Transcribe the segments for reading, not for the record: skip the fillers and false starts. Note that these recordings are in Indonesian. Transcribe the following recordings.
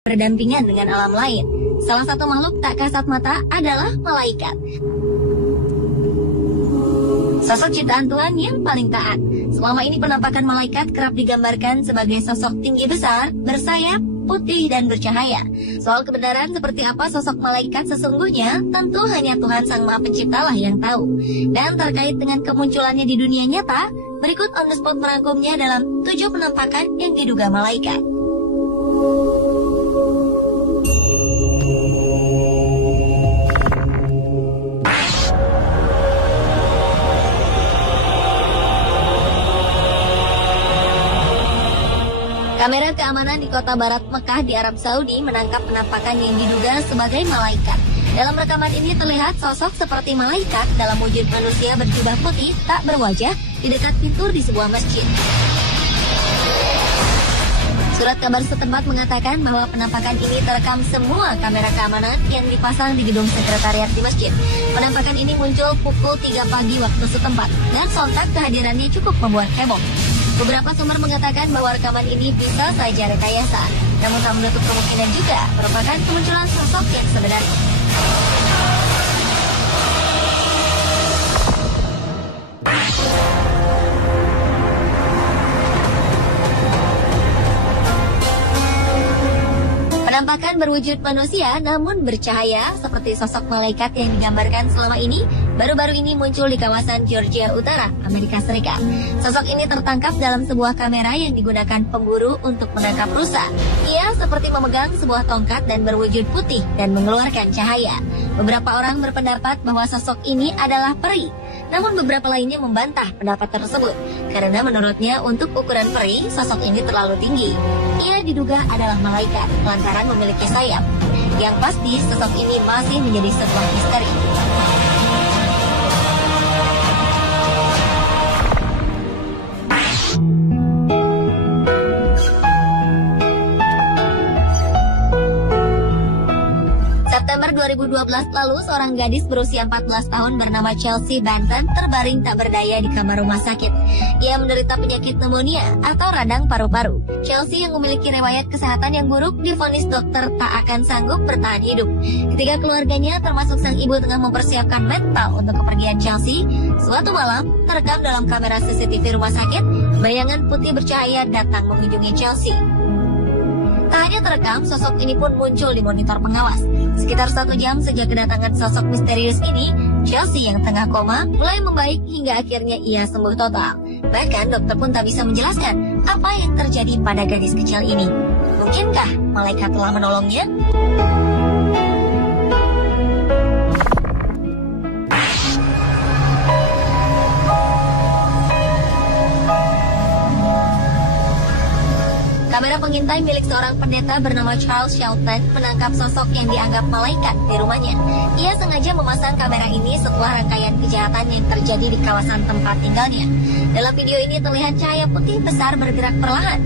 berdampingan dengan alam lain. Salah satu makhluk tak kasat mata adalah malaikat. Sosok ciptaan Tuhan yang paling taat. Selama ini penampakan malaikat kerap digambarkan sebagai sosok tinggi besar, bersayap, putih dan bercahaya. Soal kebenaran seperti apa sosok malaikat sesungguhnya, tentu hanya Tuhan Sang Maha Pencipta lah yang tahu. Dan terkait dengan kemunculannya di dunia nyata, berikut on the spot merangkumnya dalam 7 penampakan yang diduga malaikat. Kamera keamanan di kota barat Mekah di Arab Saudi menangkap penampakan yang diduga sebagai malaikat. Dalam rekaman ini terlihat sosok seperti malaikat dalam wujud manusia berjubah putih tak berwajah di dekat pintu di sebuah masjid. Surat kabar setempat mengatakan bahwa penampakan ini terekam semua kamera keamanan yang dipasang di gedung sekretariat di masjid. Penampakan ini muncul pukul 3 pagi waktu setempat dan sontak kehadirannya cukup membuat heboh. Beberapa sumber mengatakan bahwa rekaman ini bisa saja rekayasa, namun tak menutup kemungkinan juga merupakan kemunculan sosok yang sebenarnya. Penampakan berwujud manusia namun bercahaya seperti sosok malaikat yang digambarkan selama ini baru-baru ini muncul di kawasan Georgia Utara, Amerika Serikat. Sosok ini tertangkap dalam sebuah kamera yang digunakan pemburu untuk menangkap rusa. Ia seperti memegang sebuah tongkat dan berwujud putih dan mengeluarkan cahaya. Beberapa orang berpendapat bahwa sosok ini adalah peri, namun beberapa lainnya membantah pendapat tersebut karena menurutnya untuk ukuran peri, sosok ini terlalu tinggi. Ia diduga adalah malaikat lantaran memiliki sayap. Yang pasti, sosok ini masih menjadi sebuah misteri. September 2012 lalu, seorang gadis berusia 14 tahun bernama Chelsea Benton terbaring tak berdaya di kamar rumah sakit. Ia menderita penyakit pneumonia atau radang paru-paru. Chelsea yang memiliki riwayat kesehatan yang buruk divonis dokter tak akan sanggup bertahan hidup. Ketika keluarganya termasuk sang ibu tengah mempersiapkan mental untuk kepergian Chelsea, suatu malam terekam dalam kamera CCTV rumah sakit, bayangan putih bercahaya datang mengunjungi Chelsea. Tak hanya terekam, sosok ini pun muncul di monitor pengawas. Sekitar 1 jam sejak kedatangan sosok misterius ini, Chelsea yang tengah koma mulai membaik hingga akhirnya ia sembuh total. Bahkan dokter pun tak bisa menjelaskan apa yang terjadi pada gadis kecil ini. Mungkinkah malaikat telah menolongnya? Kamera pengintai milik seorang pendeta bernama Charles Shelton menangkap sosok yang dianggap malaikat di rumahnya. Ia sengaja memasang kamera ini setelah rangkaian kejahatan yang terjadi di kawasan tempat tinggalnya. Dalam video ini terlihat cahaya putih besar bergerak perlahan.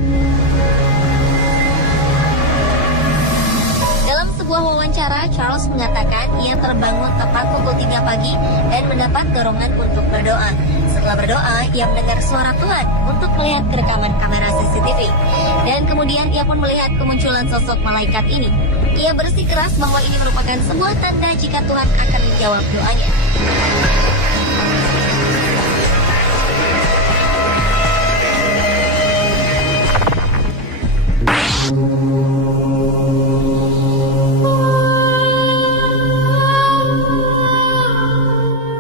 Dalam sebuah wawancara, Charles mengatakan ia terbangun tepat pukul 3 pagi dan mendapat dorongan untuk berdoa. Setelah berdoa, ia mendengar suara Tuhan untuk melihat rekaman kamera CCTV. Dan kemudian ia pun melihat kemunculan sosok malaikat ini. Ia bersikeras bahwa ini merupakan sebuah tanda jika Tuhan akan menjawab doanya.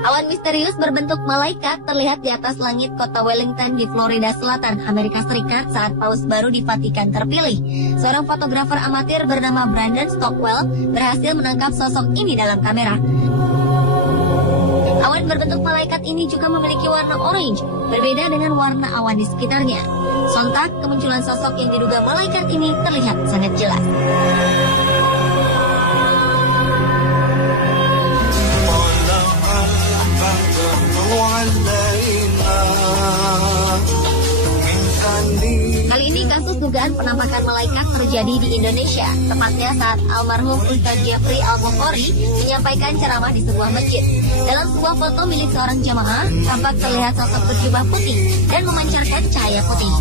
Awan misterius berbentuk malaikat terlihat di atas langit kota Wellington di Florida Selatan, Amerika Serikat saat paus baru di Vatikan terpilih. Seorang fotografer amatir bernama Brandon Stockwell berhasil menangkap sosok ini dalam kamera. Awan berbentuk malaikat ini juga memiliki warna orange, berbeda dengan warna awan di sekitarnya. Sontak, kemunculan sosok yang diduga malaikat ini terlihat sangat jelas. Kali ini kasus dugaan penampakan malaikat terjadi di Indonesia, tepatnya saat almarhum Ustaz Jeffrey Al-Bukhari menyampaikan ceramah di sebuah masjid. Dalam sebuah foto milik seorang jamaah, tampak terlihat sosok berjubah putih dan memancarkan cahaya putih.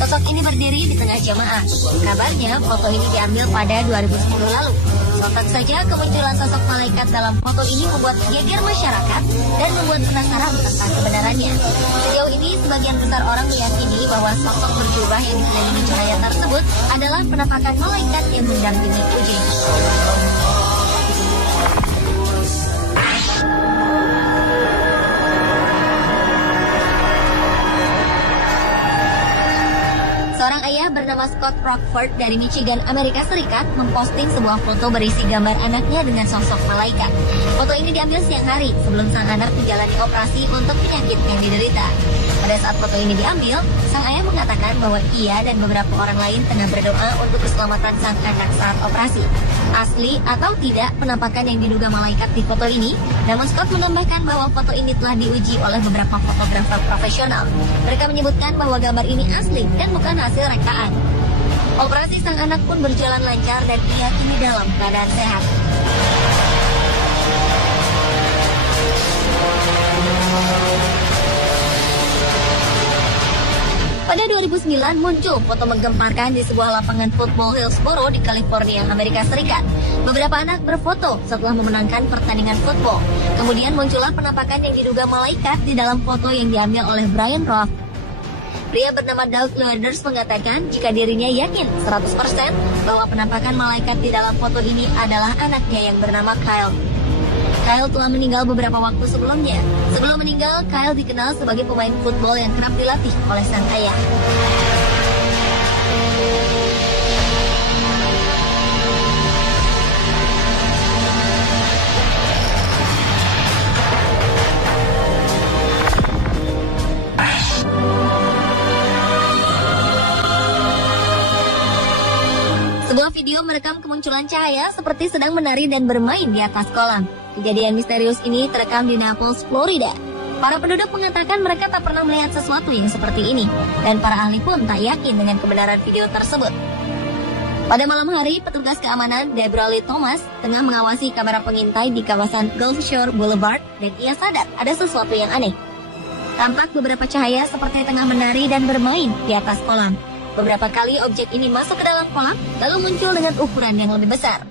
Sosok ini berdiri di tengah jamaah. Kabarnya foto ini diambil pada 2010 lalu. Sontak saja kemunculan sosok malaikat dalam foto ini membuat geger masyarakat dan membuat penasaran tentang kebenarannya. Sejauh ini, sebagian besar orang meyakini bahwa sosok berjubah yang dikelilingi cahaya tersebut adalah penampakan malaikat yang mendampingi ujian. Seorang ayah bernama Scott Rockford dari Michigan, Amerika Serikat memposting sebuah foto berisi gambar anaknya dengan sosok malaikat. Foto ini diambil siang hari sebelum sang anak menjalani operasi untuk penyakit yang diderita. Pada saat foto ini diambil, sang ayah mengatakan bahwa ia dan beberapa orang lain tengah berdoa untuk keselamatan sang anak saat operasi. Asli atau tidak penampakan yang diduga malaikat di foto ini, namun Scott menambahkan bahwa foto ini telah diuji oleh beberapa fotografer profesional. Mereka menyebutkan bahwa gambar ini asli dan bukan hasil rekaan. Operasi sang anak pun berjalan lancar dan ia kini dalam keadaan sehat. Pada 2009 muncul foto menggemparkan di sebuah lapangan football Hillsboro di California, Amerika Serikat. Beberapa anak berfoto setelah memenangkan pertandingan football. Kemudian muncullah penampakan yang diduga malaikat di dalam foto yang diambil oleh Brian Roth. Pria bernama Doug Loaders mengatakan jika dirinya yakin 100% bahwa penampakan malaikat di dalam foto ini adalah anaknya yang bernama Kyle. Kyle telah meninggal beberapa waktu sebelumnya. Sebelum meninggal, Kyle dikenal sebagai pemain football yang kerap dilatih oleh sang ayah. Sebuah video merekam kemunculan cahaya seperti sedang menari dan bermain di atas kolam. Kejadian misterius ini terekam di Naples, Florida. Para penduduk mengatakan mereka tak pernah melihat sesuatu yang seperti ini, dan para ahli pun tak yakin dengan kebenaran video tersebut. Pada malam hari, petugas keamanan Deborah Lee Thomas tengah mengawasi kamera pengintai di kawasan Gulf Shore Boulevard, dan ia sadar ada sesuatu yang aneh. Tampak beberapa cahaya seperti tengah menari dan bermain di atas kolam. Beberapa kali objek ini masuk ke dalam kolam, lalu muncul dengan ukuran yang lebih besar.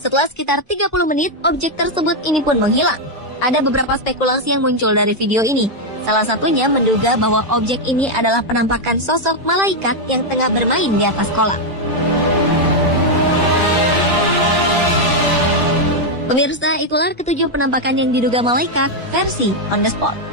Setelah sekitar 30 menit, objek tersebut ini pun menghilang. Ada beberapa spekulasi yang muncul dari video ini. Salah satunya menduga bahwa objek ini adalah penampakan sosok malaikat yang tengah bermain di atas kolam. Pemirsa, itulah ketujuh penampakan yang diduga malaikat versi On The Spot.